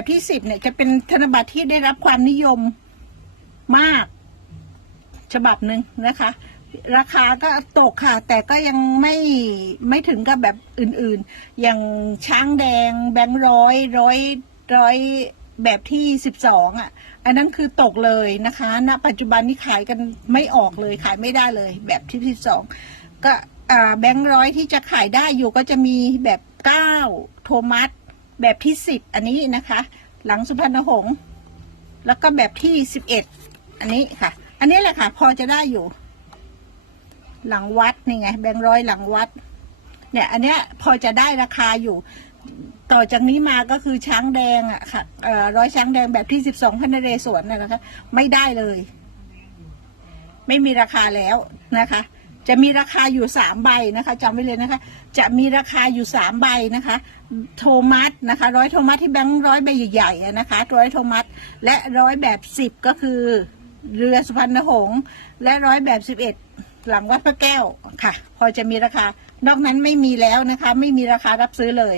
แบบที่10เนี่ยจะเป็นธนบัตรที่ได้รับความนิยมมากฉบับหนึ่งนะคะ ราคาก็ตกค่ะแต่ก็ยังไม่ถึงกับแบบอื่นๆอย่างช้างแดงแบงค์ร้อยแบบที่12อ่ะอันนั้นคือตกเลยนะคะณปัจจุบันนี้ขายกันไม่ออกเลยขายไม่ได้เลยแบบที่12ก็แบงค์ร้อยที่จะขายได้อยู่ก็จะมีแบบ9โทมัสแบบที่10อันนี้นะคะหลังสุพรรณหงษ์แล้วก็แบบที่11อันนี้ค่ะอันนี้แหละค่ะพอจะได้อยู่หลังวัดนี่ไงแบงค์ร้อยหลังวัดเนี่ยอันเนี้ยพอจะได้ราคาอยู่ต่อจากนี้มาก็คือช้างแดงอ่ะค่ะร้อยช้างแดงแบบที่12พระนเรศวรน่ะนะคะไม่ได้เลยไม่มีราคาแล้วนะคะจะมีราคาอยู่3ใบนะคะจำไว้เลยนะคะจะมีราคาอยู่3ใบนะคะโทมัสนะคะร้อยโทมัสที่แบงค์ร้อยใบใหญ่ๆนะคะร้อยโทมัสและร้อยแบบ10ก็คือเรือสุพรรณหงษ์และร้อยแบบ11หลังวัดพระแก้วค่ะพอจะมีราคานอกนั้นไม่มีแล้วนะคะไม่มีราคารับซื้อเลย